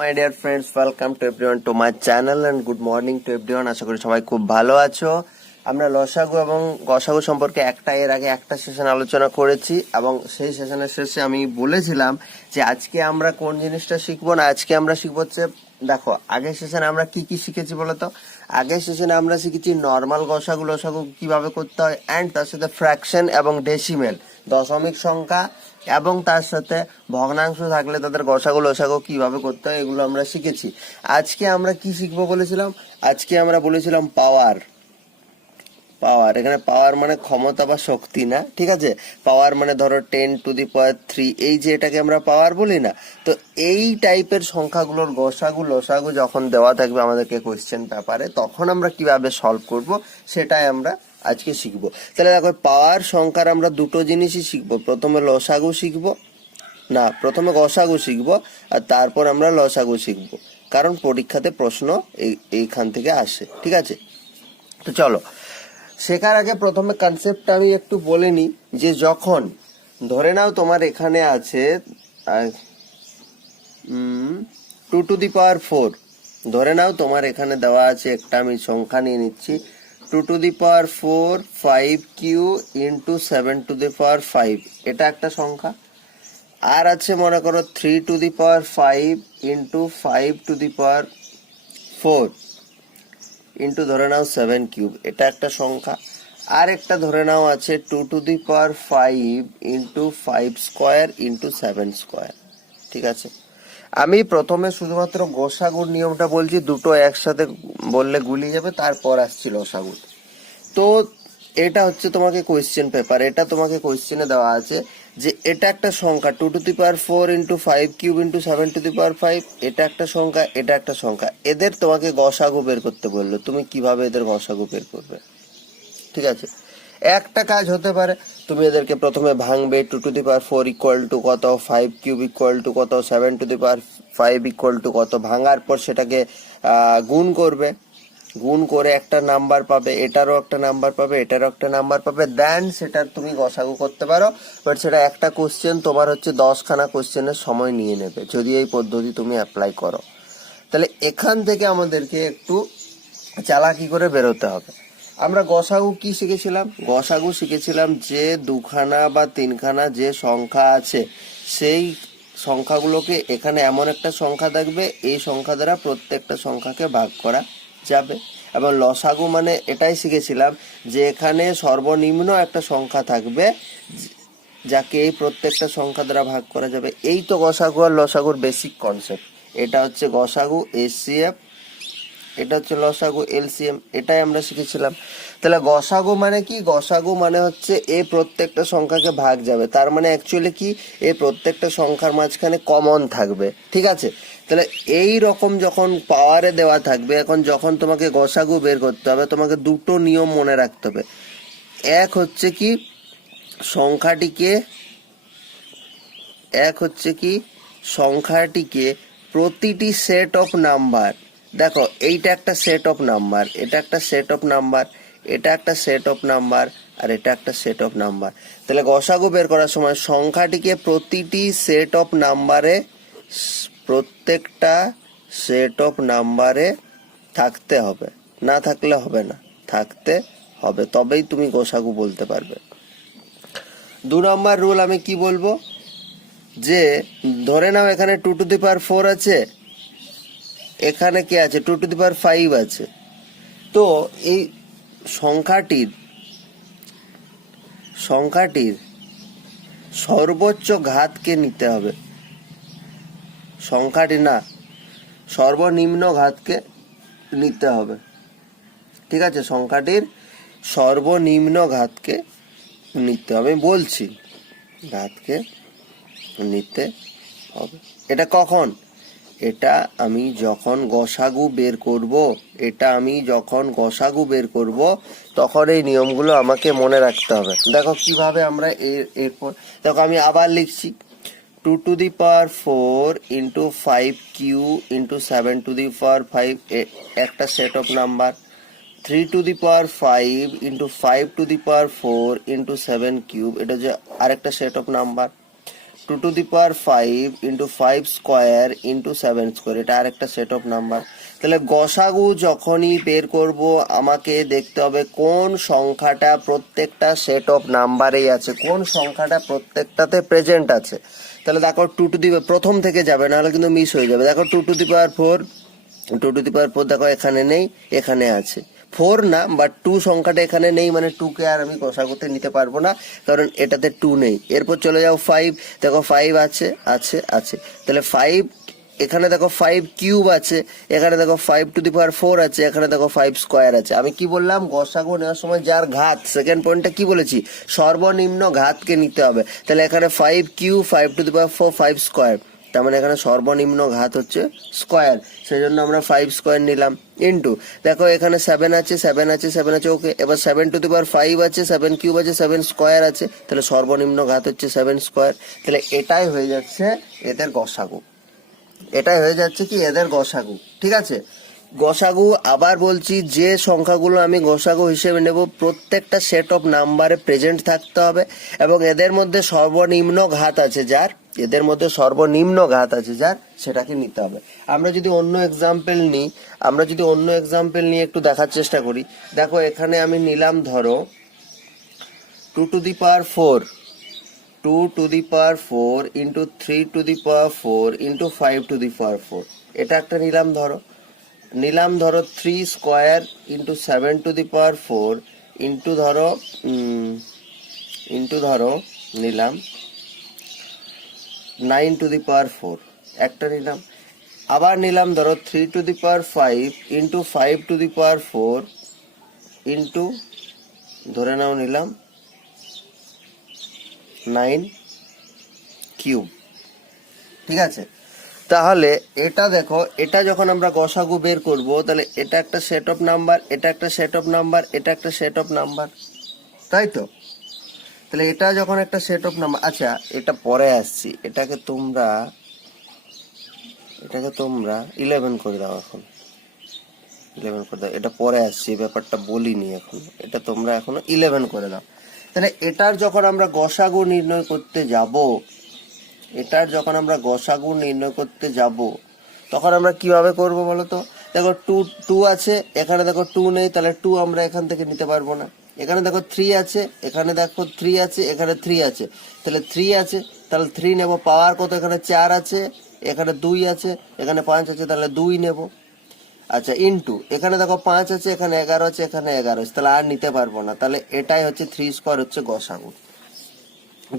My dear friends, welcome to everyone to my channel and good morning to everyone. আশা করি সবাই খুব ভালো আছো। আমরা লসাগু এবং গসাগু সম্পর্কে এর আগে একটা সেশন আলোচনা করেছি এবং সেই সেশনের শেষে আমি বলেছিলাম যে আজকে আমরা কোন জিনিসটা শিখবো না, আজকে আমরা শিখবো হচ্ছে, দেখো আগের সেশনে আমরা কি কি শিখেছি বলতো। আগের সেশনে আমরা শিখেছি নর্মাল গসাগু লসাগু কিভাবে করতে হয়, অ্যান্ড তার সাথে ফ্র্যাকশন এবং ডেসিমেল দশমিক সংখ্যা এবং তার সাথে ভগ্নাংশ থাকলে তাদের গসাগু লসাগু কিভাবে করতে হয়, এগুলো আমরা শিখেছি। আজকে আমরা কি শিখবো বলেছিলাম? আজকে আমরা বলেছিলাম পাওয়ার। এখানে পাওয়ার মানে ক্ষমতা বা শক্তি না, ঠিক আছে। পাওয়ার মানে ধরো 10⁻³ এই যে এটাকে আমরা পাওয়ার বলি না, তো এই টাইপের সংখ্যাগুলোর গসাগু লসাগু যখন দেওয়া থাকবে আমাদেরকে কোয়েশ্চেন পেপারে, তখন আমরা কিভাবে সলভ করব সেটাই আমরা আজকে শিখবো। তাহলে দেখো, পাওয়ার সংখ্যার আমরা দুটো জিনিসই শিখবো। প্রথমে লসাগু শিখবো, না প্রথমে গসাগু শিখবো আর তারপর আমরা লসাগু শিখবো, কারণ পরীক্ষাতে প্রশ্ন এইখান থেকে আসে, ঠিক আছে। তো চলো, শেখার আগে প্রথমে কনসেপ্টটা আমি একটু বলে নিই, যে যখন ধরে নাও তোমার এখানে আছে 2⁴, ধরে নাও তোমার এখানে দেওয়া আছে একটা, আমি সংখ্যা নিয়ে নিচ্ছি 2⁴ 5Q × 7⁵, এটা একটা সংখ্যা। আর আছে মনে করো 3⁵ × 5⁴ ইন্টু ধরে নাও 7³ এটা একটা সংখ্যা। আর একটা ধরে নাও আছে 2⁵ × 5² × 7², ঠিক আছে। আমি প্রথমে শুধুমাত্র গোসাগুর নিয়মটা বলছি, দুটো একসাথে বললে গুলিয়ে যাবে, তারপর আসছি লসাগু। তো এটা হচ্ছে তোমাকে কোয়েশ্চেন পেপার, এটা তোমাকে কোয়েশ্চেনে দেওয়া আছে যে এটা একটা সংখ্যা 2⁴ × 5³ × 7⁵, এটা একটা সংখ্যা, এটা একটা সংখ্যা। এদের তোমাকে গসাগু বের করতে বললো, তুমি কিভাবে এদের গসাগু বের করবে? ঠিক আছে, একটা কাজ হতে পারে, তুমি এদেরকে প্রথমে ভাঙবে। 2⁴ ইকুয়াল টু কত, 5³ ইকুয়াল টু কত, 7⁵ ইকুয়াল টু কত, ভাঙার পর সেটাকে গুণ করবে। গুণ করে একটা নাম্বার পাবে, এটারও একটা নাম্বার পাবে, এটারও একটা নাম্বার পাবে, দেন সেটা তুমি গসাগু করতে পারো। বাট সেটা একটা কোশ্চেন তোমার হচ্ছে 10খানা কোশ্চেনের সময় নিয়ে নেবে, যদি এই পদ্ধতি তুমি অ্যাপ্লাই করো। তাহলে এখান থেকে আমাদেরকে একটু চালাকি করে বেরোতে হবে। আমরা গসাগু কি শিখেছিলাম? গসাগু শিখেছিলাম যে দুখানা বা তিনখানা যে সংখ্যা আছে, সেই সংখ্যাগুলোকে এখানে এমন একটা সংখ্যা থাকবে, এই সংখ্যা দ্বারা প্রত্যেকটা সংখ্যাকে ভাগ করা যাবে। এবং লসাগু মানে এটাই শিখেছিলাম যে এখানে সর্বনিম্ন একটা সংখ্যা থাকবে যাকে এই প্রত্যেকটা সংখ্যা দ্বারা ভাগ করা যাবে। এই তো গসাগু আর লসাগুর বেসিক কনসেপ্ট। এটা হচ্ছে গসাগু HCF, এটা হচ্ছে লসাগু LCM, এটাই আমরা শিখেছিলাম। তাহলে গসাগু মানে কি? গসাগু মানে হচ্ছে এই প্রত্যেকটা সংখ্যাকে ভাগ যাবে, তার মানে অ্যাকচুয়ালি কি, এই প্রত্যেকটা সংখ্যার মাঝখানে কমন থাকবে, ঠিক আছে। তাহলে এই রকম যখন পাওয়ারে দেওয়া থাকবে, এখন যখন তোমাকে গসাগু বের করতে হবে, তোমাকে দুটো নিয়ম মনে রাখতে হবে। এক হচ্ছে কি সংখ্যাটিকে প্রতিটি সেট অফ নাম্বার, দেখো এইটা একটা সেট অফ নাম্বার, এটা একটা সেট অফ নাম্বার, এটা একটা সেট অফ নাম্বার, আর এটা একটা সেট অফ নাম্বার। তাহলে গসাগু বের করার সময় সংখ্যাটিকে প্রতিটি সেট অফ নাম্বারে, প্রত্যেকটা সেট অফ নাম্বারে থাকতে হবে, না থাকলে হবে না, থাকতে হবে, তবেই তুমি গসাগু বলতে পারবে। 2 নম্বর রুল আমি কি বলবো, যে ধরে নাও এখানে 2⁴ আছে, এখানে কি আছে 2⁵ আছে, তো এই সংখ্যাটির সর্বোচ্চ ঘাতকে নিতে হবে, সংখ্যাটি না সর্বনিম্ন ঘাতকে নিতে হবে, ঠিক আছে। সংখ্যাটির সর্বনিম্ন ঘাতকে নিতে হবে, আমি বলছি ঘাতকে নিতে হবে। এটা কখন? এটা আমি যখন গসাগু বের করব, তখন এই নিয়মগুলো আমাকে মনে রাখতে হবে। দেখো কিভাবে আমরা এরপর দেখো আমি আবার লিখছি 2⁴ × 5Q × 7⁵ একটা সেট অফ নাম্বার, 3⁵ × 5⁴ × 7³ এটা হচ্ছে আরেকটা set of number, two to the power 5 into 5 square into 7 square, এটা আর একটা সেট অফ নাম্বার। তাহলে গসাগু যখনই বের করব আমাকে দেখতে হবে কোন সংখ্যাটা প্রত্যেকটা সেট অফ নাম্বারেই আছে, কোন সংখ্যাটা প্রত্যেকটাতে প্রেজেন্ট আছে। তাহলে দেখো টু টু দি প্রথম থেকে যাবে, নাহলে কিন্তু মিস হয়ে যাবে। দেখো two to the power 4, two to the power 4 দেখো এখানে নেই, এখানে আছে। 4 না, বাট 2 সংখ্যাটা এখানে নেই, মানে 2 কে আর আমি গসাগুতে নিতে পারবো না, কারণ এটাতে 2 নেই। এরপর চলে যাও 5, দেখো 5 আছে আছে আছে, তাহলে 5 এখানে দেখো 5 কিউব আছে, এখানে দেখো 5 টু দি পাওয়ার 4 আছে, এখানে দেখো 5 স্কোয়ার আছে। আমি কি বললাম, গসাগু নেওয়ার সময় যার ঘাত, সেকেন্ড পয়েন্টটা কি বলেছি, সর্বনিম্ন ঘাতকে নিতে হবে। তাহলে এখানে 5 cube, 5 to the power 4, 5 square, তার মানে এখানে সর্বনিম্ন ঘাত হচ্ছে স্কোয়ার, সেই জন্য আমরা 5 স্কোয়ার নিলাম। ইন্টু দেখো এখানে 7 আছে 7 আছে 7 আছে, ওকে। এবার 7 টু দি পাওয়ার 5 আছে, 7 কিউব আছে, 7 স্কোয়ার আছে, তাহলে সর্বনিম্ন ঘাত হচ্ছে 7 স্কোয়ার। তাহলে এটাই হয়ে যাচ্ছে এদের গসাগু, এটাই হয়ে যাচ্ছে কি এদের গসাগু। ঠিক আছে, গসাগু আবার বলছি, যে সংখ্যাগুলো আমি গসাগু হিসেবে নেব প্রত্যেকটা সেট অফ নাম্বারে প্রেজেন্ট থাকতে হবে, এবং এদের মধ্যে সর্বনিম্ন ঘাত আছে যার, এদের মধ্যে সর্বনিম্ন ঘাত আছে যার, সেটাকে নিতে হবে। আমরা যদি অন্য এক্সাম্পল নিই, আমরা যদি অন্য এক্সাম্পল নিয়ে একটু দেখার চেষ্টা করি। দেখো এখানে আমি নিলাম ধরো 2 to the power 4, 2 to the power 4 into 3 to the power 4 into 5 to the power 4, এটা একটা নিলাম ধরো 3 square into 7 to the power 4 into ধরো নিলাম 9 টু দি পাওয়ার 4, একটা নিলাম। আবার নিলাম ধরো 3 to the power 5 into 5 to the power 4 into ধরে নাও নিলাম 9 কিউব। ঠিক আছে, তাহলে এটা দেখো, এটা যখন আমরা গসাগু বের করব, তাহলে এটা একটা সেট অফ নাম্বার, এটা একটা সেট অফ নাম্বার, এটা একটা সেট অফ নাম্বার, তাই তো? তাহলে এটা যখন একটা সেট অফ নাম্বার, আচ্ছা এটা পরে আসছি, এটাকে তোমরা 11 করে দাও, এখন 11 করে দাও, এটা পরে আসছি, এই ব্যাপারটা বলিনি এখন, এটা তোমরা এখনো 11 করে দাও। তাহলে এটার যখন আমরা গসাগু নির্ণয় করতে যাব, তখন আমরা কিভাবে করব বলো তো? দেখো 2 আছে, এখানে দেখো 2 নেই, তাহলে 2 আমরা এখান থেকে নিতে পারবো না। এখানে দেখো 3 আছে, এখানে দেখো 3 আছে, এখানে 3 আছে, তাহলে 3 আছে, তাহলে 3 নেব। পাওয়ার কত, এখানে 4 আছে, এখানে 2 আছে, এখানে 5 আছে, তাহলে 2 নেব। আচ্ছা, ইন্টু এখানে দেখো 5 আছে, এখানে 11 আছে, এখানে 11 আছে, তাহলে আর নিতে পারবো না। তাহলে এটাই হচ্ছে 3 স্কোয়ার হচ্ছে গসাগু।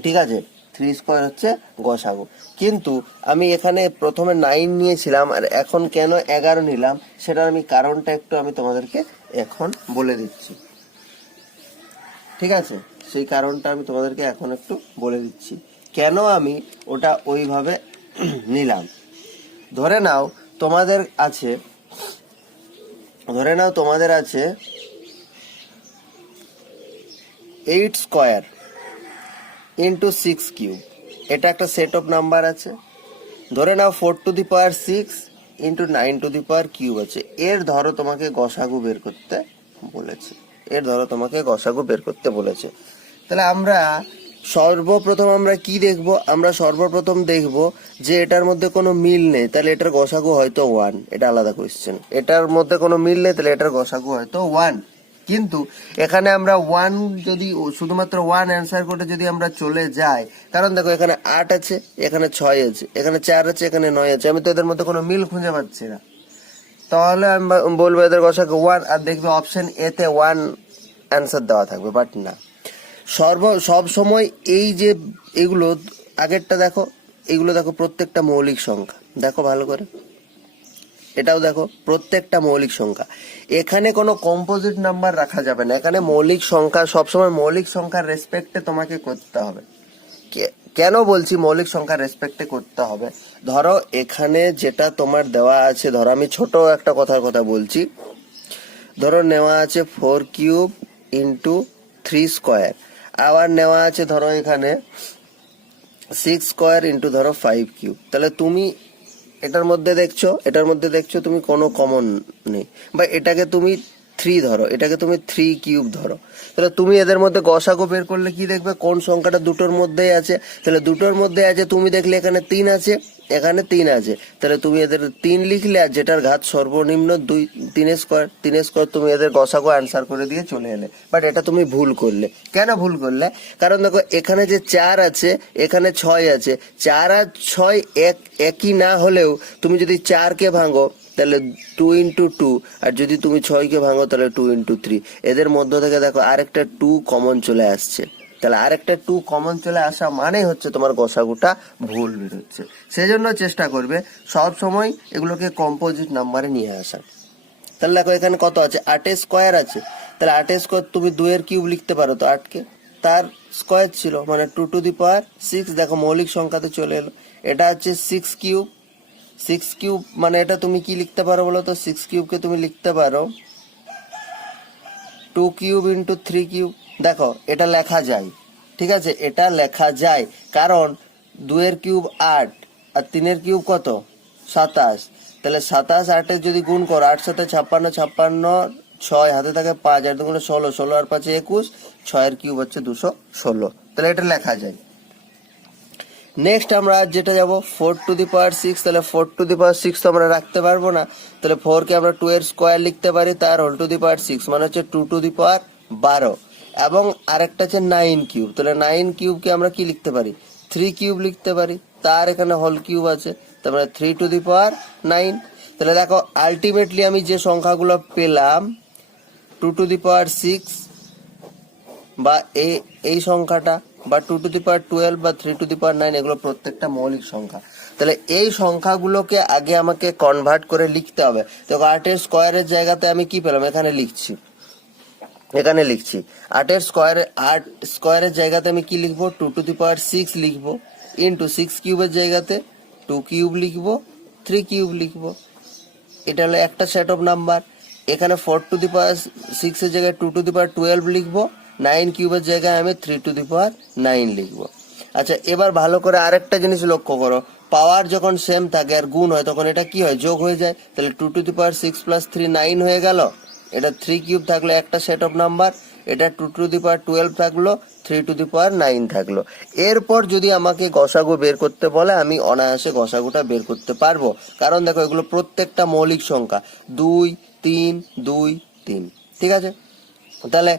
ঠিক আছে, 3 স্কোয়ার হচ্ছে গসাগু। কিন্তু আমি এখানে প্রথমে 9 নিয়েছিলাম, আর এখন কেন 11 নিলাম, সেটার আমি কারণটা একটু আমি তোমাদেরকে এখন বলে দিচ্ছি। ঠিক আছে, সেই কারণটা আমি তোমাদেরকে এখন একটু বলে দিচ্ছি, কেন আমি ওটা ওইভাবে নিলাম। ধরে নাও তোমাদের আছে 8 স্কোয়ার ইন্টু 6 কিউব, এটা একটা সেট অফ নাম্বার আছে। ধরে নাও 4 two the power 6 into 9 two the power cube আছে। এর ধরো তোমাকে গসাগু বের করতে বলেছে। তাহলে আমরা সর্বপ্রথম কি দেখব? আমরা সর্বপ্রথম দেখব যে এটার মধ্যে কোনো মিল নেই, তাহলে এটার গসাগু হয়তো 1, এটা আলাদা কোয়েশ্চেন। এটার মধ্যে কোনো মিল নেই, তাহলে এটার গসাগু হয়তো 1। কিন্তু এখানে আমরা 1 যদি শুধুমাত্র 1 অ্যান্সার করে যদি আমরা চলে যাই, কারণ দেখো এখানে 8 আছে, এখানে 6 আছে, এখানে 4 আছে, এখানে 9 আছে, আমি তো এদের মধ্যে কোনো মিল খুঁজে পাচ্ছি না। তাহলে আমি বলবো এদের গসাগু 1, আর দেখবে অপশন এ তে 1 অ্যান্সার দেওয়া থাকবে, বাট না। সব সময় এই যে এগুলো আগেরটা দেখো, এগুলো দেখো প্রত্যেকটা মৌলিক সংখ্যা, দেখো ভালো করে, এটাও দেখো প্রত্যেকটা মৌলিক সংখ্যা। এখানে কোনো কম্পোজিট নাম্বার রাখা যাবে না, এখানে মৌলিক সংখ্যা, সবসময় মৌলিক সংখ্যার রেসপেক্টে তোমাকে করতে হবে। কেন বলছি মৌলিক সংখ্যার রেসপেক্টে করতে হবে? ধরো এখানে যেটা তোমার দেওয়া আছে, ধরো আমি ছোট একটা কথা বলছি, ধরো নেওয়া আছে 4 কিউব ইন্টু 3 স্কোয়ার, আবার নেওয়া আছে ধরো এখানে 6 স্কোয়ার ইন্টু ধরো 5 কিউব। তাহলে তুমি এটার মধ্যে দেখছো তুমি কোনো কমন নেই, বা এটাকে তুমি 3 থ্রি ধরো, এটাকে তুমি 3 কিউব ধরো, তাহলে তুমি এদের মধ্যে গসাগু বের করলে কি দেখবে কোন সংখ্যাটা দুটোর মধ্যেই আছে। তাহলে দুটোর মধ্যে আছে, তুমি দেখলে এখানে 3 আছে, এখানে 3 আছে, তাহলে তুমি এদের 3 লিখলে, আর যেটার ঘাত সর্বনিম্ন 2, 3 স্কোয়ার, তুমি এদের গসাগু অ্যান্সার করে দিয়ে চলে এলে। বাট এটা তুমি ভুল করলে। কেন ভুল করলে? কারণ দেখো এখানে যে 4 আছে, এখানে 6 আছে, 4 আর 6 একই না হলেও তুমি যদি 4কে ভাঙো তাহলে 2 ইন্টু 2, আর যদি তুমি 6কে ভাঙো তাহলে 2 ইন্টু 3। এদের মধ্য থেকে দেখো আরেকটা 2 কমন চলে আসছে, তাহলে আরেকটা 2 কমন চলে আসা মানে হচ্ছে তোমার গসাগুটা ভুল বেরোচ্ছে। সেই জন্য চেষ্টা করবে সব সময় এগুলোকে কম্পোজিট নাম্বারে নিয়ে আসা। তাহলে দেখো এখানে কত আছে, 8 স্কোয়ার আছে, তাহলে 8 স্কোয়ার তুমি 2 এর কিউব লিখতে পারো, তো 8কে তার স্কোয়ার ছিল মানে 2 টু দি পাওয়ার 6। দেখো মৌলিক সংখ্যাতে চলে এলো। এটা হচ্ছে 6 কিউব, 6 কিউব মানে এটা তুমি কি লিখতে পারো বলো তো? 6 কিউবকে তুমি লিখতে পারো 2 কিউব ইন্টু 3 কিউব। দেখো এটা লেখা যায়, ঠিক আছে, এটা লেখা যায়, কারণ 2 এর কিউব 8 আর 3 এর কিউব কত, 27। তাহলে 27 8 যদি গুণ করো, 8 সাথে 56, 56 6 হাতে থাকে 5, আর 2 16, 16 আর 5 21, 6 এর কিউব হচ্ছে 216। তাহলে এটা লেখা যায়। নেক্সট আমরা যেটা যাব 4 টু দি পাওয়ার 6, তাহলে 4 টু দি পাওয়ার 6 তো আমরা রাখতে পারবো না, তাহলে 4 কে আমরা 2 এর স্কোয়ার লিখতে পারি, তার হোল টু দি পাওয়ার 6 মানে হচ্ছে 2 টু দি পাওয়ার 12। এবং আরেকটা আছে 9 কিউব, তাহলে 9 কিউবকে আমরা কি লিখতে পারি, 3 কিউব লিখতে পারি, তার এখানে হোল কিউব আছে, তারপরে 3 টু দি পাওয়ার 9। তাহলে দেখো আলটিমেটলি আমি যে সংখ্যাগুলো পেলাম 2 টু দি পাওয়ার 6 বা এই সংখ্যাটা, বা 2 টু দি পাওয়ার 12 বা 3 টু দি পাওয়ার 9, এগুলো প্রত্যেকটা মৌলিক সংখ্যা। তাহলে এই সংখ্যাগুলোকে আগে আমাকে কনভার্ট করে লিখতে হবে। তো 8 এর স্কোয়ারের জায়গাতে আমি কি পেলাম, এখানে লিখছি 8 এর স্কোয়ারের জায়গাতে আমি কি লিখবো, 2 টু দি পাওয়ার 6 লিখবো, ইন্টু 6 কিউবের জায়গাতে 2 কিউব লিখবো, 3 কিউব লিখবো। এটা হলো একটা সেট অফ নাম্বার। এখানে 4 টু দি পাওয়ার 6 এর জায়গায় 2 টু দি পাওয়ার 12 লিখবো, 9 কিউবের জায়গায় আমি 3 টু দি পাওয়ার 9 লিখবো। আচ্ছা এবার ভালো করে আরেকটা জিনিস লক্ষ্য করো, পাওয়ার যখন সেম থাকে আর গুণ হয় তখন এটা কি হয়, যোগ হয়ে যায়। তাহলে 2 টু দি পাওয়ার 6 প্লাস 3 9 হয়ে গেল। এটা 3 কিউব থাকলো একটা সেট অফ নাম্বার, এটা 2 টু দি পাওয়ার 12 থাকলো, 3 টু দি পাওয়ার 9 থাকলো। এরপর যদি আমাকে গসাগু বের করতে বলে আমি অনায়াসে গসাগুটা বের করতে পারবো, কারণ দেখো এগুলো প্রত্যেকটা মৌলিক সংখ্যা, 2 3 2 3, ঠিক আছে। তাহলে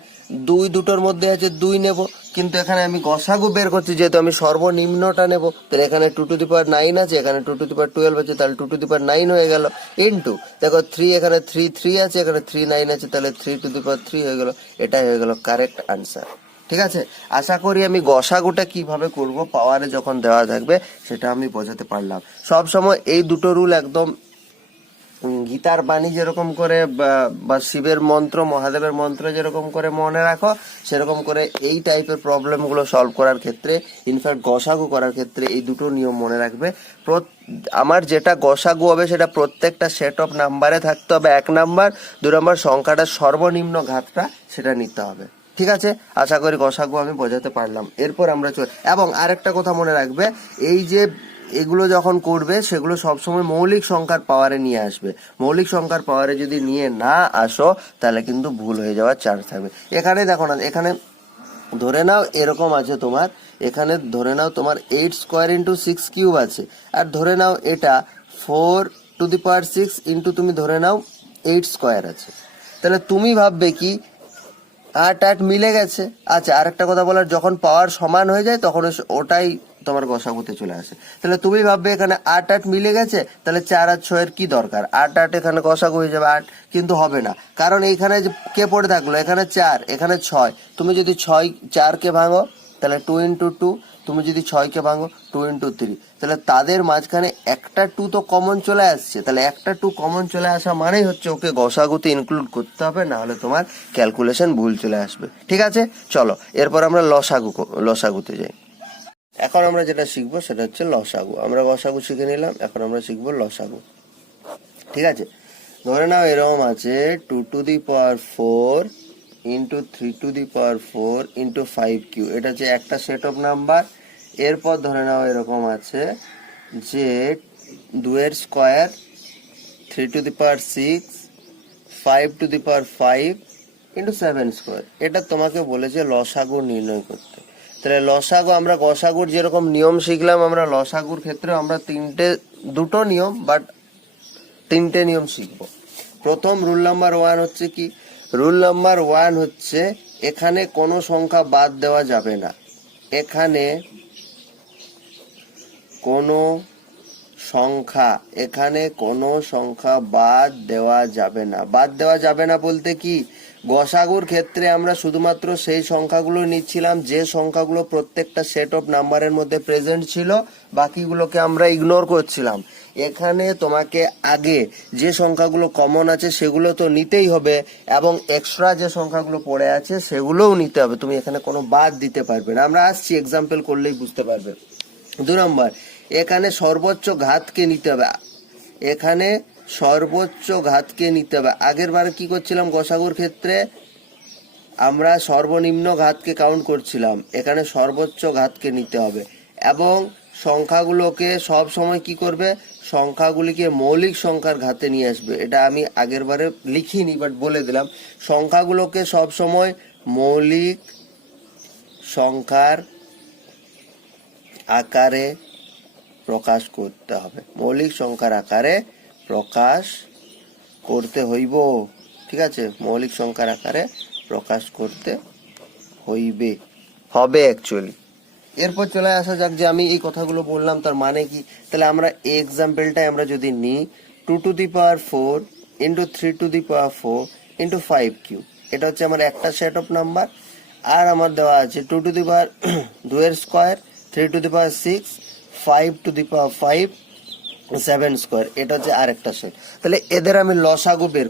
2 দুটোর মধ্যে আছে 2 নেব, কিন্তু এখানে আমি গসাগু বের করছি যেহেতু আমি সর্বনিম্নটা নেব, তাহলে এখানে 2 টু দি পাওয়ার 9 আছে, এখানে 2 টু দি পাওয়ার 12 আছে, তাহলে 2 টু দি পাওয়ার 9 হয়ে গেল, ইনটু দেখো 3, এখানে 3 আছে, এখানে 3 9 আছে, তাহলে 3 টু দি পাওয়ার 3 হয়ে গেল। এটাই হয়ে গেল কারেক্ট আনসার। ঠিক আছে, আশা করি আমি গসাগুটা কিভাবে করব পাওয়ারে যখন দেওয়া থাকবে সেটা আমি বোঝাতে পারলাম। সব সময় এই দুটো রুল একদম গীতার বাণী যেরকম করে বা শিবের মন্ত্র, মহাদেবের মন্ত্র যেরকম করে মনে রাখো, সেরকম করে এই টাইপের প্রবলেমগুলো সলভ করার ক্ষেত্রে, ইনফ্যাক্ট গসাগু করার ক্ষেত্রে এই দুটো নিয়ম মনে রাখবে। আমার যেটা গসাগু হবে সেটা প্রত্যেকটা সেট অফ নাম্বারে থাকতে হবে 1 নাম্বার, 2 নাম্বার সংখ্যাটার সর্বনিম্ন ঘাতটা সেটা নিতে হবে। ঠিক আছে, আশা করি গসাগু আমি বোঝাতে পারলাম। এরপর আমরা এবং আরেকটা কথা মনে রাখবে, এই যে এগুলো যখন করবে সেগুলো সবসময় মৌলিক সংখ্যার পাওয়ারে নিয়ে আসবে। মৌলিক সংখ্যার পাওয়ারে যদি নিয়ে না আসো তাহলে কিন্তু ভুল হয়ে যাওয়ার চান্স থাকবে। এখানে দেখো না, এখানে ধরে নাও এরকম আছে তোমার, এখানে ধরে নাও তোমার 8 স্কোয়ার ইন্টু 6 কিউব আছে, আর ধরে নাও এটা 4 টু দি পাওয়ার 6 ইন্টু তুমি ধরে নাও 8 স্কোয়ার আছে। তাহলে তুমি ভাববে কি 8 8 মিলে গেছে। আচ্ছা আরেকটা কথা বলার, যখন পাওয়ার সমান হয়ে যায় তখন ওটাই তোমার গসাগুতে চলে আসে। তাহলে তুমি ভাববে এখানে 8 8 মিলে গেছে, তাহলে 4 আর 6 এর কি দরকার, 8 8 এখানে গসাগু হয়ে যাবে 8, কিন্তু হবে না, কারণ এইখানে যে কে পড়ে থাকলো, এখানে 4 এখানে 6, তুমি যদি 4 কে ভাঙো তাহলে 2 ইন্টু 2, তুমি যদি 6 কে ভাঙো 2 ইন্টু 3, তাহলে তাদের মাঝখানে একটা 2 তো কমন চলে আসছে। তাহলে একটা 2 কমন চলে আসা মানেই হচ্ছে ওকে গসাগুতে ইনক্লুড করতে হবে, না হলে তোমার ক্যালকুলেশন ভুল চলে আসবে। ঠিক আছে, চলো এরপর আমরা লসাগুতে যাই। এখন আমরা যেটা শিখবো সেটা হচ্ছে লসাগু। আমরা গসাগু শিখে নিলাম, এখন আমরা শিখবো লসাগু। ঠিক আছে, ধরে নাও এরকম আছে 2 to the power 4 into 3 to the power 4 into 5 cube, এটা হচ্ছে একটা সেট অফ নাম্বার। এরপর ধরে নাও এরকম আছে যে 2 এর square 3 to the power 6 5^5 into 7 square. এটা তোমাকে বলেছে লসাগু নির্ণয় করতে। তাহলে লসাগু আমরা গসাগুর যেরকম নিয়ম শিখলাম, আমরা লসাগুর ক্ষেত্রে আমরা দুটো নিয়ম বাট 3টে নিয়ম শিখবো। প্রথম রুল নাম্বার 1 হচ্ছে কি, রুল নাম্বার 1 হচ্ছে এখানে কোনো সংখ্যা বাদ দেওয়া যাবে না। এখানে কোনো সংখ্যা বাদ দেওয়া যাবে না। বাদ দেওয়া যাবে না বলতে কি, গসাগুর ক্ষেত্রে আমরা শুধুমাত্র সেই সংখ্যাগুলো নিচ্ছিলাম যে সংখ্যাগুলো প্রত্যেকটা সেট অফ নাম্বারের মধ্যে প্রেজেন্ট ছিল, বাকিগুলোকে আমরা ইগনোর করছিলাম। এখানে তোমাকে আগে যে সংখ্যাগুলো কমন আছে সেগুলো তো নিতেই হবে, এবং এক্সট্রা যে সংখ্যাগুলো পড়ে আছে সেগুলোও নিতে হবে। তুমি এখানে কোনো বাদ দিতে পারবে না। আমরা আসছি, এক্সাম্পল করলেই বুঝতে পারবে। 2 নম্বর, এখানে সর্বোচ্চ ঘাতকে নিতে হবে। এখানে সর্বোচ্চ ঘাতকে নিতে হবে। আগের বারে কি করছিলাম, গসাগুর ক্ষেত্রে আমরা সর্বনিম্ন ঘাতকে কাউন্ট করছিলাম, এখানে সর্বোচ্চ ঘাতকে নিতে হবে। এবং সংখ্যাগুলোকে সব সময় কি করবে, সংখ্যাগুলিকে মৌলিক সংখ্যার ঘাতে নিয়ে আসবে। এটা আমি আগের বারে লিখিনি বাট বলে দিলাম, সংখ্যাগুলোকে সব সময় মৌলিক সংখ্যার আকারে প্রকাশ করতে হবে। মৌলিক সংখ্যার আকারে প্রকাশ করতে হইব, ঠিক আছে, মৌলিক সংখ্যার আকারে প্রকাশ করতে হবে অ্যাকচুয়ালি। এরপর চলে আসা যাক যে আমি এই কথাগুলো বললাম তার মানে কি। তাহলে আমরা এই এক্সাম্পলটাই আমরা যদি নিই, 2^4 ইন্টু 3^4 ইন্টু 5^3, এটা হচ্ছে আমার একটা সেট অফ নাম্বার। আর আমার দেওয়া আছে 2^2 স্কোয়ার, 3^6, 5^5, 7 স্কোয়ার, এটা হচ্ছে আরেকটা সেট। তাহলে এদের আমি লসাগু বের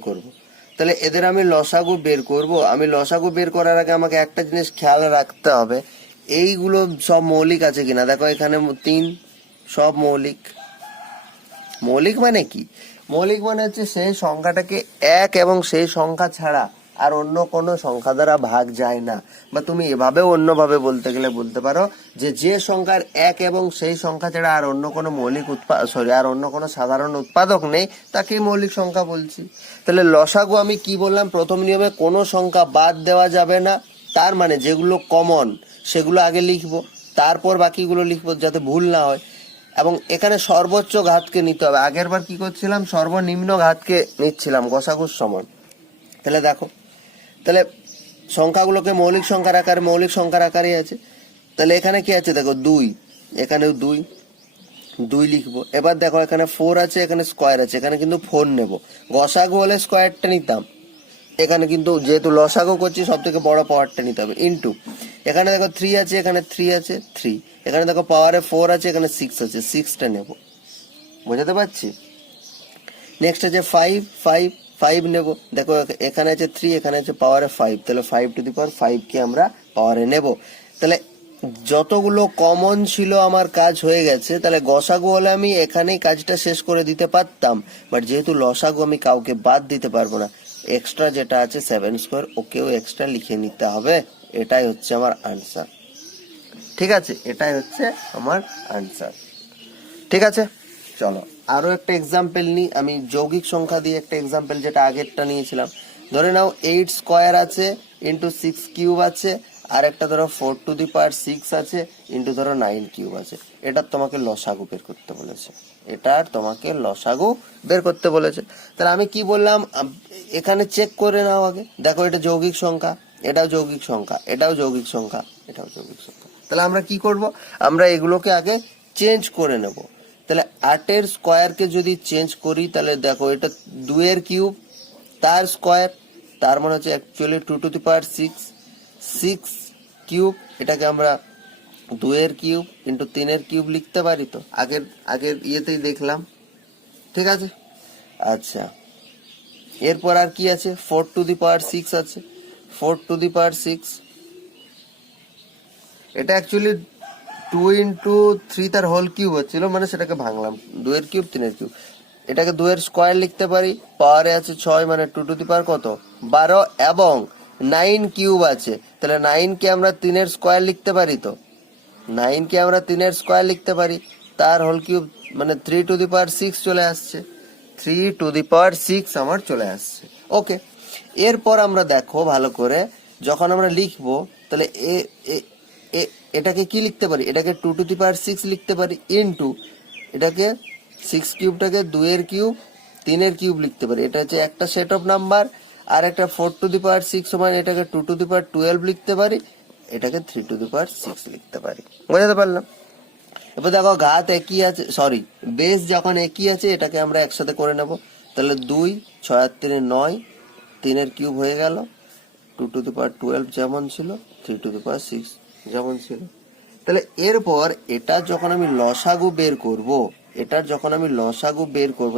করব। আমি লসাগু বের করার আগে আমাকে একটা জিনিস খেয়াল রাখতে হবে, এইগুলো সব মৌলিক আছে কিনা। দেখো এখানে 3 সব মৌলিক। মৌলিক মানে কি, মৌলিক মানে হচ্ছে সেই সংখ্যাটাকে 1 এবং সেই সংখ্যা ছাড়া আর অন্য কোনো সংখ্যা দ্বারা ভাগ যায় না। বা তুমি এভাবেও অন্যভাবে বলতে গেলে বলতে পারো যে সংখ্যার 1 এবং সেই সংখ্যা ছাড়া আর অন্য কোনো আর অন্য কোনো সাধারণ উৎপাদক নেই, তাকেই মৌলিক সংখ্যা বলছি। তাহলে লসাগু আমি কি বললাম, প্রথম নিয়মে কোনো সংখ্যা বাদ দেওয়া যাবে না। তার মানে যেগুলো কমন সেগুলো আগে লিখবো, তারপর বাকিগুলো লিখবো যাতে ভুল না হয়। এবং এখানে সর্বোচ্চ ঘাতকে নিতে হবে। আগের বার কি করছিলাম, সর্বনিম্ন ঘাতকে নিচ্ছিলাম গসাগুর সমান। তাহলে দেখো, তাহলে সংখ্যাগুলোকে মৌলিক সংখ্যার আকারে আছে। তাহলে এখানে কি আছে দেখো, 2, এখানেও 2 লিখবো। এবার দেখো এখানে 4 আছে, এখানে স্কোয়ার আছে, এখানে কিন্তু 4 নেব। গসাগু হলে স্কোয়ারটা নিতাম, এখানে কিন্তু যেহেতু লসাগু করছি সব থেকে বড় পাওয়ারটা নিতে হবে। ইন্টু এখানে দেখো 3 আছে, এখানে 3 আছে, 3, এখানে দেখো পাওয়ারে 4 আছে, এখানে 6 আছে, 6টা নেব। বোঝাতে পারছি? নেক্সট আছে 5 নেব। দেখো এখানে আছে 3, এখানে আছে পাওয়ারে 5, তাহলে 5^5 কে আমরা পাওয়ারে নেব। তাহলে যতগুলো কমন ছিল আমার কাজ হয়ে গেছে। তাহলে গসাগু হলে আমি এখানেই কাজটা শেষ করে দিতে পারতাম, বাট যেহেতু লসাগু আমি কাউকে বাদ দিতে পারবো না, এক্সট্রা যেটা আছে 7 স্কোয়ার ওকেও এক্সট্রা লিখে নিতে হবে। এটাই হচ্ছে আমার আনসার, ঠিক আছে, এটাই হচ্ছে আমার আনসার, ঠিক আছে। চলো আরো একটা এক্সাম্পল নিই। আমি যৌগিক সংখ্যা দিয়ে একটা এক্সাম্পল, যেটা আগেরটা নিয়েছিলাম। ধরে নাও 8 স্কোয়ার আছে ইন্টু 6 কিউব আছে, আর একটা ধরো 4^6 আছে ইন্টু ধরো 9 কিউব আছে। এটার তোমাকে লসাগু বের করতে বলেছে। তাহলে আমি কি বললাম, এখানে চেক করে নাও আগে। দেখো এটা যৌগিক সংখ্যা, এটাও যৌগিক সংখ্যা, এটাও যৌগিক সংখ্যা, এটাও যৌগিক সংখ্যা। তাহলে আমরা কি করব, আমরা এগুলোকে আগে চেঞ্জ করে নেব। তাহলে 8 স্কোয়ারকে যদি চেঞ্জ করি, তাহলে দেখো এটা 2 কিউব তার স্কোয়ার, তার মানে হচ্ছে অ্যাকচুয়ালি 2^6 কিউব। এটাকে আমরা 2 কিউব ইন্টু 3 কিউব লিখতে পারি। তো আগের ইয়েতেই দেখলাম, ঠিক আছে। আচ্ছা, এরপর আর কি আছে, 4^6 আছে, 4^6, এটা অ্যাকচুয়ালি 2 ইন্টু 3 তার হোল কিউব হচ্ছিল, মানে সেটাকে ভাঙলাম, 2 কিউব 3 কিউব। এটাকে 2 স্কোয়ার লিখতে পারি, পাওয়ারে আছে 6, মানে 2^, কত 12, এবং 9 কিউব আছে। তাহলে 9 কে আমরা 3 স্কোয়ার লিখতে পারি। তো 9 কে আমরা 3 স্কোয়ার লিখতে পারি, তার হোল কিউব মানে 3^6 চলে আসছে। 3⁶ আমার চলে আসছে। ওকে, এরপর আমরা দেখো ভালো করে, যখন আমরা লিখবো তাহলে এটাকে কি লিখতে পারি, এটাকে 2⁶ লিখতে পারি, ইন্টু এটাকে 6 কিউবটাকে 2 কিউব 3 কিউব লিখতে পারি। এটা হচ্ছে একটা সেট অফ নাম্বার। আর একটা 4⁶ সমান এটাকে 2�12 লিখতে পারি, এটাকে 3⁶ লিখতে পারি। বুঝতে পারলাম? এবার দেখো ঘাত একই আছে, সরি বেস যখন একই আছে এটাকে আমরা একসাথে করে নেব। তাহলে 2 6 আর 3 9, 3 কিউব হয়ে গেল, 2�12 যেমন ছিল, 3⁶ যেমন ছিল। তাহলে এরপর এটা যখন আমি লসাগু বের করব,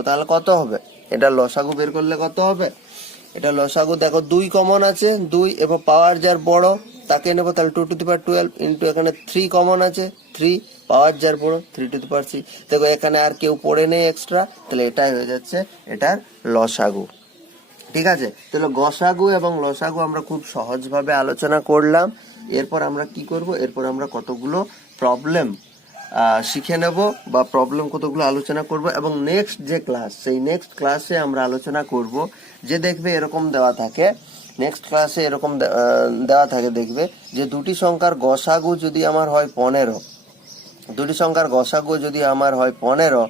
তাহলে কত হবে? এটা লসাগু বের করলে কত হবে? এটা লসাগু দেখো 2 কমন আছে, 2 এবার পাওয়ার যার বড় তাকে নেবো, তাহলে 2�12 ইন্টু এখানে 3 কমন আছে, 3 পাওয়ার যার বড় 3⁶। দেখো এখানে আর কেউ পড়ে নেই এক্সট্রা, তাহলে এটাই হয়ে যাচ্ছে এটার লসাগু। ঠিক আছে, তাহলে গসাগু এবং লসাগু আমরা খুব সহজভাবে আলোচনা করলাম। এরপর আমরা কি করব, এরপর আমরা কতগুলো প্রবলেম শিখে নেব বা প্রবলেম কতগুলো আলোচনা করব, এবং নেক্সট যে ক্লাস, সেই নেক্সট ক্লাসে আমরা আলোচনা করব যে দেখবে এরকম দেওয়া থাকে, নেক্সট ক্লাসে এরকম দেওয়া থাকে, দেখবে যে দুটি সংখ্যার গসাগু যদি আমার হয় 15, দুটি সংখ্যার গসাগু যদি আমার হয় 15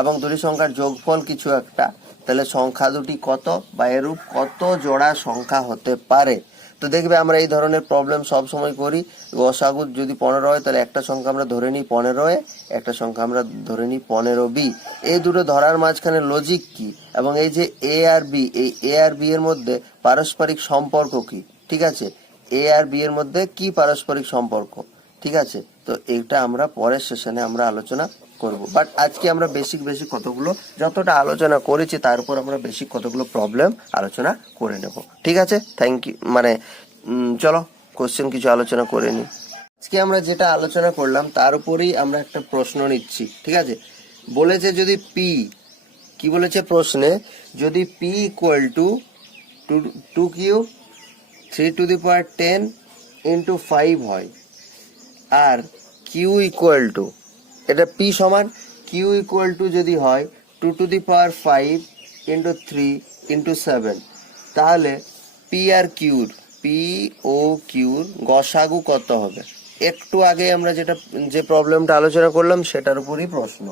এবং দুটি সংখ্যার যোগফল কিছু একটা, তাহলে সংখ্যা দুটি কত বা এরূপ কত জোড়া সংখ্যা হতে পারে। তো দেখবে আমরা এই ধরনের প্রবলেম সব সময় করি। গসাগু যদি 15 হয় তাহলে একটা সংখ্যা আমরা ধরে নিই 15A, একটা সংখ্যা আমরা ধরে নিই 15B। এই দুটো ধরার মাঝখানে লজিক কি, এবং এই যে এ আর বি, এই এ আর বি এর মধ্যে পারস্পরিক সম্পর্ক কি, ঠিক আছে, এ আর বি এর মধ্যে কি পারস্পরিক সম্পর্ক, ঠিক আছে। তো এটা আমরা পরের সেশনে আমরা আলোচনা করব, বাট আজকে আমরা বেসিক কতগুলো যতটা আলোচনা করেছি তার উপর আমরা বেসিক কতগুলো প্রবলেম আলোচনা করে নেব। ঠিক আছে, থ্যাংক ইউ। চলো কোশ্চেন কিছু আলোচনা করে নিই। আজকে আমরা যেটা আলোচনা করলাম তার উপরেই আমরা একটা প্রশ্ন নিচ্ছি। ঠিক আছে, বলেছে যদি পি, কি বলেছে প্রশ্নে, যদি P equal to 2 cube 3⁻10 into 5 হয়, আর কিউ ইকুয়াল টু, এটা পি সমান কিউ ইকুয়াল টু যদি হয় 2⁵ ইন্টু 3 ইন্টু 7, তাহলে পি আর কিউর, পি ও কিউর গসাগু কত হবে? একটু আগে আমরা যে প্রবলেমটা আলোচনা করলাম সেটার উপরই প্রশ্ন।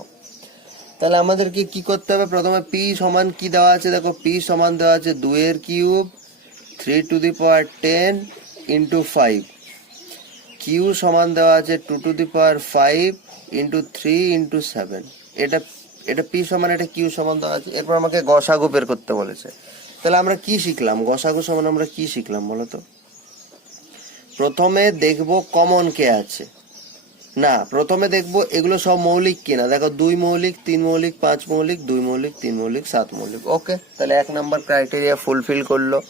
তাহলে আমাদেরকে কি করতে হবে? প্রথমে পি সমান কি দেওয়া আছে, দেখো পি সমান দেওয়া আছে 2 কিউব 3⁻10 ইন্টু 5, কিউ সমান দেওয়া আছে 2⁵ ইন্টু 3 ইন্টু 7। এটা পি সমান, এটা কিউ সমান দেওয়া আছে। এরপর আমাকে গসাগু বের করতে বলেছে। তাহলে আমরা কি শিখলাম? গসাগু সমান আমরা কি শিখলাম বলতো? প্রথমে দেখবো কমন কে আছে না, প্রথমে দেখবো এগুলো সব মৌলিক কিনা। দেখো 2 মৌলিক, 3 মৌলিক, 5 মৌলিক, 2 মৌলিক, 3 মৌলিক, 7 মৌলিক। ওকে, তাহলে 1 নাম্বার ক্রাইটেরিয়া ফুলফিল করলো।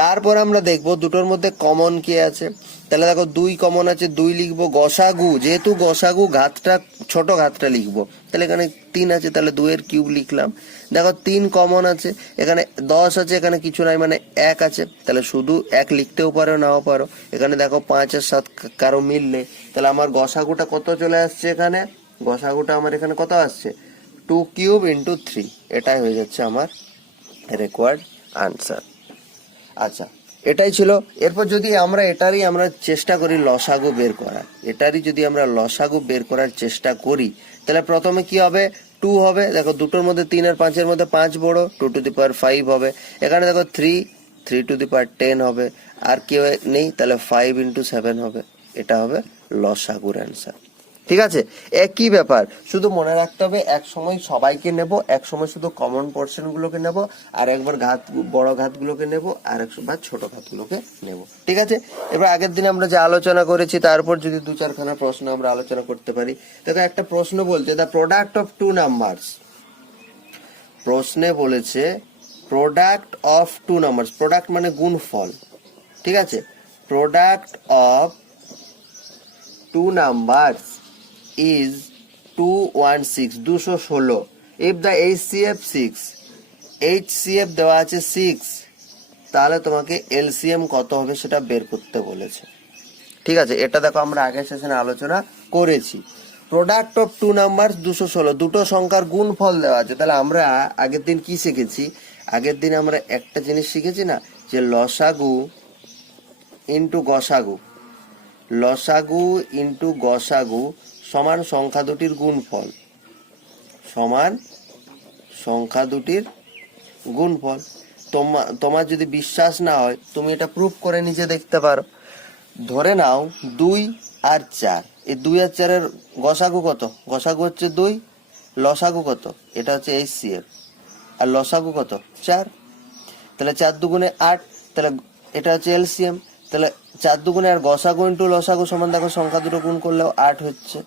তারপর আমরা দেখবো দুটোর মধ্যে কমন কে আছে। তাহলে দেখো 2 কমন আছে, 2 লিখবো। গসাগু, যেহেতু গসাগু ঘাতটা ছোট ঘাতটা লিখবো, তাহলে এখানে 3 আছে, তাহলে 2 এর কিউব লিখলাম। দেখো 3 কমন আছে, এখানে 10 আছে, এখানে কিছু নাই মানে 1 আছে, তাহলে শুধু 1 লিখতেও পারো নাও পারো। এখানে দেখো 5 আর 7 কারো মিল নেই, তাহলে আমার গসাগুটা কত চলে আসছে? এখানে গসাগুটা আমার এখানে কত আসছে? 2 কিউব ইন্টু 3। এটাই হয়ে যাচ্ছে আমার রিকোয়ার্ড আনসার। আচ্ছা, এটাই ছিল। এরপর যদি আমরা চেষ্টা করি লসাগু বের করার, যদি আমরা লসাগু বের করার চেষ্টা করি, তাহলে প্রথমে কি হবে? 2 হবে। দেখো দুটোর মধ্যে 3 আর 5 এর মধ্যে 5 বড়, 2⁵ হবে। এখানে দেখো 3⁻10 হবে, আর কেউ নেই, তাহলে 5 ইন্টু 7 হবে। এটা হবে লসাগুর অ্যান্সার। ঠিক আছে, একই ব্যাপার, শুধু মনে রাখতে হবে এক সময় সবাইকে নেব, এক সময় শুধু কমন পোর্শন গুলোকে নেব, আর একবার বড় ঘাতগুলোকে নেব, আর একবার ছোট ঘাতগুলোকে নেব। ঠিক আছে, এবার আগের দিন আমরা যে আলোচনা করেছি তারপর যদি 2-4খানা প্রশ্ন আমরা আলোচনা করতে পারি। দেখো একটা প্রশ্ন বলছে দ্য প্রোডাক্ট অফ 2 নাম্বারস, প্রশ্নে বলেছে প্রোডাক্ট অফ 2 নাম্বারস, প্রোডাক্ট মানে গুণফল। ঠিক আছে, product of 2 numbers is 216, 216. if the HCF 6, HCF দেওয়া আছে 6, তাহলে তোমাকে LCM কত হবে সেটা বের করতে বলেছে। ঠিক আছে, এটা দেখো আমরা আগের সেশনে আলোচনা করেছি। প্রোডাক্ট অফ টু নাম্বার 216, দুটো সংখ্যার গুণফল দেওয়া আছে। তাহলে আমরা আগের দিন কি শিখেছি? আগের দিন আমরা একটা জিনিস শিখেছি না, যে লসাগু ইন্টু গসাগু, লসাগু ইন্টু গসাগু সমান সংখ্যা দুটির গুণফল, সমান সংখ্যা দুটির গুণফল। তোমার যদি বিশ্বাস না হয় তুমি এটা প্রুফ করে নিজে দেখতে পারো। ধরে নাও 2 আর 4, এই 2 আর 4 এর গসাগু কত? গসাগু হচ্ছে 2, লসাগু কত? এটা হচ্ছে HCF, আর লসাগু কত? 4। তাহলে 4 দুগুণে 8, তাহলে এটা হচ্ছে LCM। তাহলে 4 দুগুণে আর গসাগু ইন্টু লসাগু সমান, দেখো সংখ্যা দুটো গুণ করলেও 8 হচ্ছে।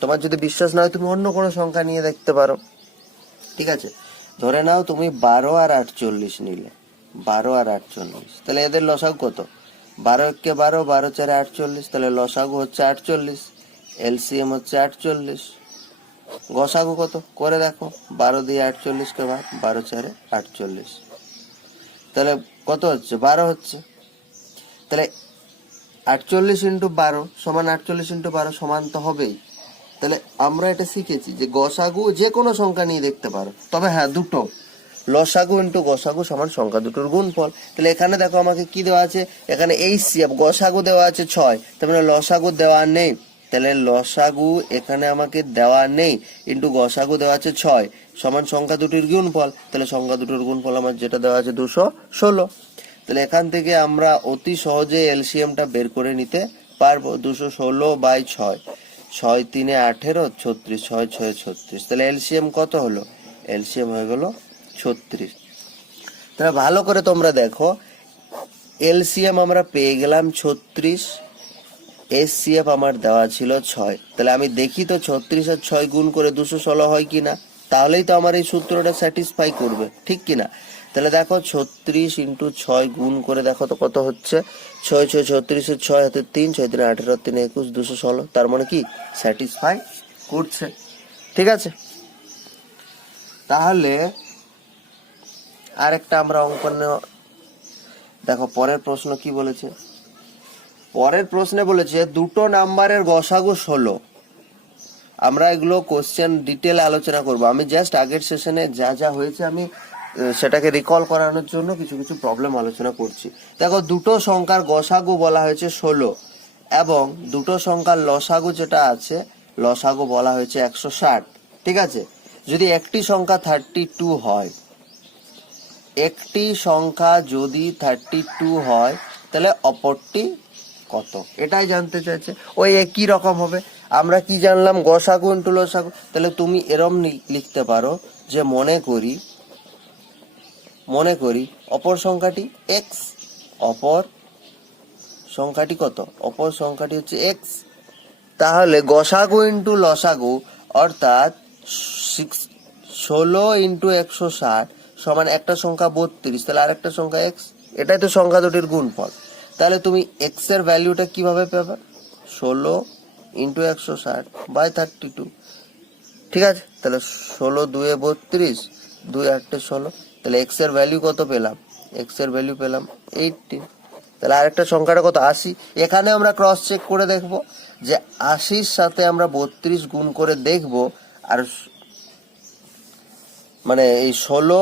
তোমার যদি বিশ্বাস না হয় তুমি অন্য কোনো সংখ্যা নিয়ে দেখতে পারো। ঠিক আছে, ধরে নাও তুমি 12 আর 48 নিলে, 12 আর 48, তাহলে এদের লসাগু কত? 12 একে 12, 12 4 48, তাহলে লসাগু হচ্ছে 48, LCM হচ্ছে 48। গসাগু কত করে দেখো, 12 দিয়ে 48 কে ভাগ, 12 4 48, তাহলে কত হচ্ছে? 12 হচ্ছে। তাহলে 48 ইন্টু 12 সমান 48 ইন্টু 12 সমান তো হবেই। তাহলে আমরা এটা শিখেছি যে গসাগু যে কোনো সংখ্যা নিয়ে দেখতে পারো, তবে হ্যাঁ দুটো, লসাগু ইন্টু গসাগু সমান সংখ্যা দুটোর গুণফল। তাহলে এখানে দেখো আমাকে কি দেওয়া আছে, এখানে HCF গসাগু দেওয়া আছে 6, তার মানে লসাগু দেওয়া নেই। তাহলে লসাগু এখানে আমাকে দেওয়া নেই, ইন্টু গসাগু দেওয়া আছে 6 সমান সংখ্যা দুটির গুণফল। তাহলে সংখ্যা দুটোর গুণফল আমার যেটা দেওয়া আছে 216। তাহলে এখান থেকে আমরা অতি সহজে এলসিএমটা বের করে নিতে পারবো। 216/6, 6 3 18, 36, 6 6 36। তাহলে এলসিএম কত হলো? এলসিএম হয়ে গেল 36। তাহলে ভালো করে তোমরা দেখো, এলসিএম আমরা পেয়ে গেলাম 36, HCF আমার দেওয়া ছিল 6। তাহলে আমি দেখি তো 36 আর 6 গুণ করে 216 হয় কিনা, তাহলেই তো আমার এই সূত্রটা স্যাটিসফাই করবে, ঠিক কিনা? তাহলে দেখো 36 ইন্টু 6 গুণ করে দেখো তো কত হচ্ছে, 6 6 36, 6 হাতে 3, 6 3 18, 3 21, 216। তার মানে কি স্যাটিসফাই করছে। ঠিক আছে, তাহলে আরেকটা আমরা অঙ্ক দেখো পরের প্রশ্ন কি বলেছে। পরের প্রশ্নে বলেছে দুটো নাম্বারের গসাগু 16। আমরা এগুলো কোশ্চেন ডিটেল আলোচনা করব। আমি জাস্ট আগের সেশনে যা যা হয়েছে আমি সেটাকে রিকল করানোর জন্য কিছু কিছু প্রবলেম আলোচনা করছি। দেখো দুটো সংখ্যার গসাগু বলা হয়েছে 16, এবং দুটো সংখ্যার লসাগু যেটা আছে, লসাগু বলা হয়েছে 160। ঠিক আছে, যদি একটি সংখ্যা 32 হয়, একটি সংখ্যা যদি 32 হয়, তাহলে অপরটি কত? এটাই জানতে চাইছে। ওই একই রকম হবে। আমরা কি জানলাম? গসাগু ইন্টু লসাগু। তাহলে তুমি এরম লিখতে পারো যে মনে করি অপর সংখ্যাটি x, অপর সংখ্যাটি কত? অপর সংখ্যাটি হচ্ছে x। তাহলে গসাগু ইন্টু লসাগু অর্থাৎ 16 ইন্টু 160 সমান একটা সংখ্যা 32, তাহলে আরেকটা সংখ্যা x। এটাই তো সংখ্যা দুটির গুণফল। তাহলে তুমি x এর ভ্যালুটা কিভাবে পাবে? 16 ইন্টু 160/32। ঠিক আছে, তাহলে 16 2 32, 2 8 16। তাহলে x এর ভ্যালু কত পেলাম? x এর ভ্যালু পেলাম 18। তাহলে আরেকটা সংখ্যাটা কত? 80। এখানে আমরা ক্রস চেক করে দেখব যে 80-র সাথে আমরা 32 গুণ করে দেখব, আর মানে এই 16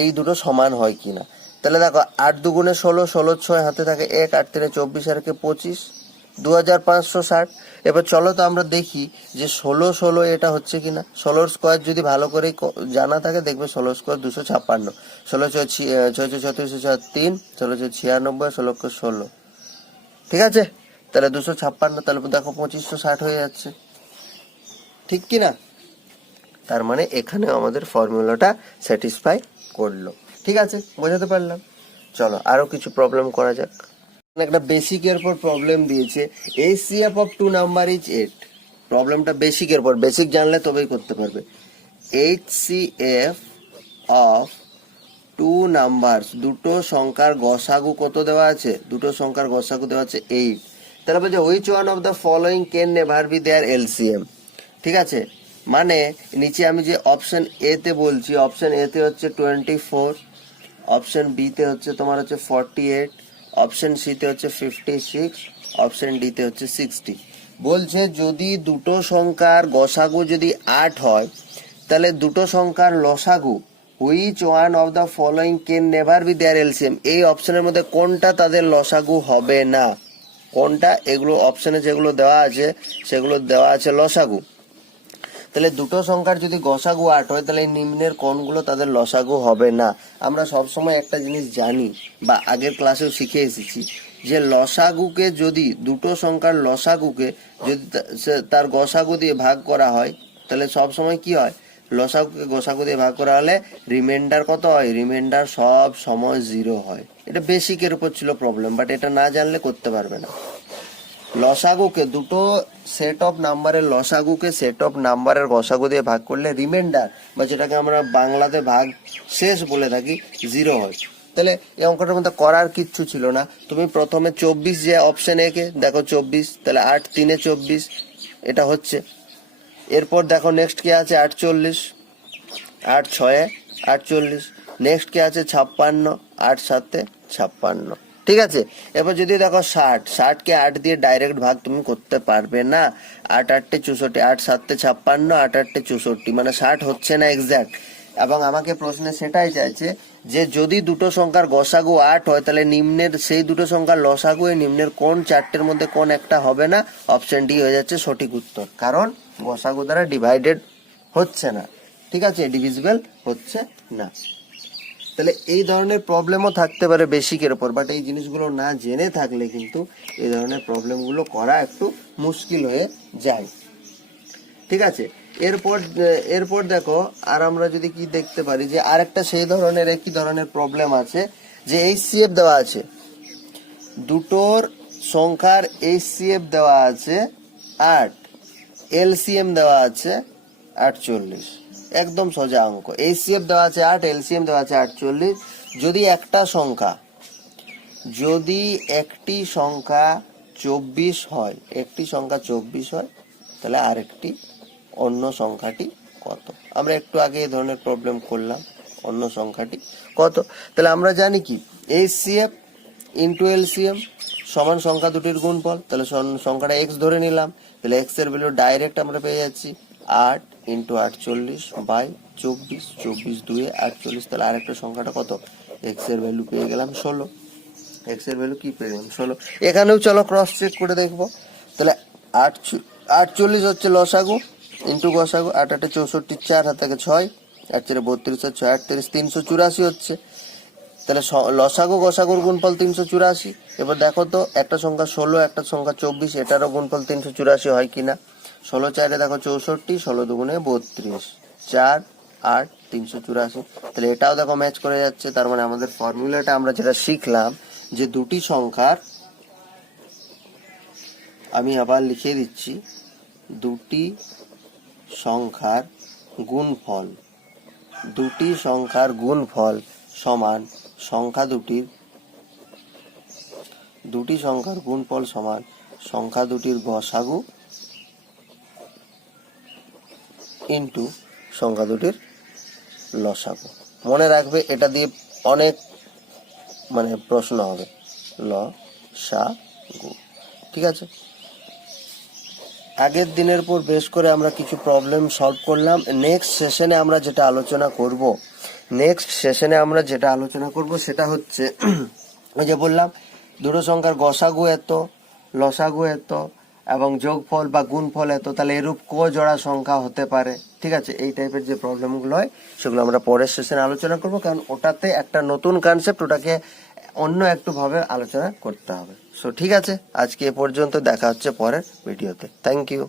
এই দুটো সমান হয় কিনা। তাহলে দেখো 8 দুগুণে 16, 16 6 হাতে থাকে 1, 8 3 24 আর 25, 2560। এবার চলো তো আমরা দেখি যে 16 16 এটা হচ্ছে কিনা। 16 স্কোয়ার যদি ভালো করে জানা থাকে দেখবে 16 স্কোয়ার 256, 16 6 6 36 3, 16 96, 16 16। ঠিক আছে, তাহলে 256, তাহলে দেখো 2560 হয়ে যাচ্ছে, ঠিক কিনা? তার মানে এখানে আমাদের ফর্মুলাটা স্যাটিসফাই করলো। ঠিক আছে, বোঝাতে পারলাম? চলো আরো কিছু প্রবলেম করা যাক। একটা বেসিকের পর প্রবলেম দিয়েছে, HCF of two number is 8। প্রবলেমটা বেসিকের পর, বেসিক জানলে তবেই করতে পারবে। HCF অফ টু নাম্বারস, দুটো সংখ্যার গসাগু কত দেওয়া আছে? দুটো সংখ্যার গসাগু দেওয়া আছে 8। তাহলে বলছে which one of the following can never be their LCM। ঠিক আছে, মানে নিচে আমি যে অপশন এ তে বলছি, অপশন এ তে হচ্ছে 24, অপশন বি তে হচ্ছে তোমার হচ্ছে 48, অপশন সি তে হচ্ছে 56, অপশন ডি তে হচ্ছে 60। বলছে যদি দুটো সংখ্যার গসাগু যদি 8 হয় তাহলে দুটো সংখ্যার লসাগু which one of the following can never be their LCM, এই অপশনের মধ্যে কোনটা তাদের লসাগু হবে না, কোনটা, এগুলো অপশনে যেগুলো দেওয়া আছে সেগুলো দেওয়া আছে লসাগু। তাহলে দুটো সংখ্যার যদি গসাগু 8 হয় তাহলে এই নিম্নের কোনগুলো তাদের লসাগু হবে না। আমরা সবসময় একটা জিনিস জানি বা আগের ক্লাসেও শিখে এসেছি যে লসাগুকে যদি দুটো সংখ্যার লসাগুকে যদি তার গসাগু দিয়ে ভাগ করা হয় তাহলে সব সময় কি হয়, লসাগুকে গসাগু দিয়ে ভাগ করা হলে রিমাইন্ডার কত হয়, রিমাইন্ডার সব সময় 0 হয়। এটা বেসিকের উপর ছিল প্রবলেম, বাট এটা না জানলে করতে পারবে না। লসাগুকে দুটো সেট অফ নাম্বারের লসাগুকে সেট অফ নাম্বারের গসাগু দিয়ে ভাগ করলে রিমাইন্ডার বা যেটাকে আমরা বাংলাতে ভাগ শেষ বলে থাকি 0 হয়। তাহলে এই অঙ্কটার মধ্যে করার কিচ্ছু ছিল না। তুমি প্রথমে 24 যে অপশন একে দেখো 24, তাহলে 8 3 24 এটা হচ্ছে। এরপর দেখো নেক্সট কি আছে 48, 8 6 48, নেক্সট কি আছে 56, 8 7 56, ঠিক আছে। এবার যদি দেখো 60, 60কে 8 দিয়ে ডাইরেক্ট ভাগ তুমি করতে পারবে না, 8 8 64, 8 7 56, 8 8 64, মানে 60 হচ্ছে না এক্স্যাক্ট। এবং আমাকে প্রশ্নে সেটাই চাইছে যে যদি দুটো সংখ্যার গসাগু 8 হয় তাহলে নিম্নের সেই দুটো সংখ্যার লসাগু এই নিম্নের কোন চারটের মধ্যে কোন একটা হবে না, অপশন ডি হয়ে যাচ্ছে সঠিক উত্তর, কারণ গসাগু দ্বারা ডিভাইডেড হচ্ছে না, ঠিক আছে, ডিভিজিবল হচ্ছে না। তাহলে এই ধরনের প্রবলেমও থাকতে পারে বেসিকের উপর, বাট এই জিনিসগুলো না জেনে থাকলে কিন্তু এই ধরনের প্রবলেমগুলো করা একটু মুশকিল হয়ে যায়, ঠিক আছে। এরপর দেখো আর আমরা যদি কি দেখতে পারি যে আরেকটা সেই ধরনের একই ধরনের প্রবলেম আছে যে এইচসিএফ দেওয়া আছে, দুটোর সংখ্যার এইচসিএফ দেওয়া আছে 8, এলসিএম দেওয়া আছে 48, একদম সোজা অঙ্ক। এইচসিএফ দেওয়া আছে 8, এলসিএম দেওয়া আছে 48। যদি একটি সংখ্যা 24 হয়, একটি সংখ্যা 24 হয় তাহলে আরেকটি অন্য সংখ্যাটি কত? আমরা একটু আগে এই ধরনের প্রবলেম করলাম, অন্য সংখ্যাটি কত। তাহলে আমরা জানি কি এইচসিএফ ইন্টু এলসিএম সমান সংখ্যা দুটির গুণফল, তাহলে সংখ্যাটা এক্স ধরে নিলাম, তাহলে এক্স এর ভ্যালু ডাইরেক্ট আমরা পেয়ে যাচ্ছি 8 ইন্টু 48 বাই 24, 24 2 48, তাহলে আরেকটা সংখ্যাটা কত, এক্স এর ভ্যালু পেয়ে গেলাম 16, এক্স এর ভ্যালু কি পেয়ে গেলাম 16। এখানেও চলো ক্রস চেক করে দেখবো, তাহলে 48 হচ্ছে লসাগু ইন্টু গসাগু, 8 8 64, 4 হাতে 6, 8 4 32, 6 38, 384 হচ্ছে। তাহলে লসাগু গসাগুর গুণফল 384। এবার দেখো তো একটা সংখ্যা 16 একটা সংখ্যা 24, এটারও গুণফল 384 হয় কিনা। 16 4 দেখো 64, 16 দুগুণে 32, 4 8 384, তাহলে এটাও দেখো ম্যাচ করে যাচ্ছে। তার মানে আমাদের ফর্মুলাটা আমরা যেটা শিখলাম যে দুটি সংখ্যার, আমি আবার লিখে দিচ্ছি, দুটি সংখ্যার গুণফল, দুটি সংখ্যার গুণফল সমান সংখ্যা দুটি সংখ্যার গুণফল সমান সংখ্যা দুটির গসাগু ইন্টু সংখ্যা দুটির লসাগু। মনে রাখবে এটা দিয়ে অনেক প্রশ্ন হবে, লসাগু, ঠিক আছে। আগের দিনের পর বেশ করে আমরা কিছু প্রবলেম সলভ করলাম। নেক্সট সেশনে আমরা যেটা আলোচনা করব সেটা হচ্ছে ওই যে বললাম দুটো সংখ্যার গসাগু এত, লসাগু এত এবং যোগফল বা গুণফল এত, তাহলে এরূপ জোড়া সংখ্যা হতে পারে, ঠিক আছে। এই টাইপের যে প্রবলেমগুলো হয় সেগুলো আমরা পরের সেশনে আলোচনা করব, কারণ ওটাতে একটা নতুন কনসেপ্ট, ওটাকে অন্য একটু ভাবে আলোচনা করতে হবে। সো ঠিক আছে, আজকে এ পর্যন্ত, দেখা হচ্ছে পরের ভিডিওতে। Thank you.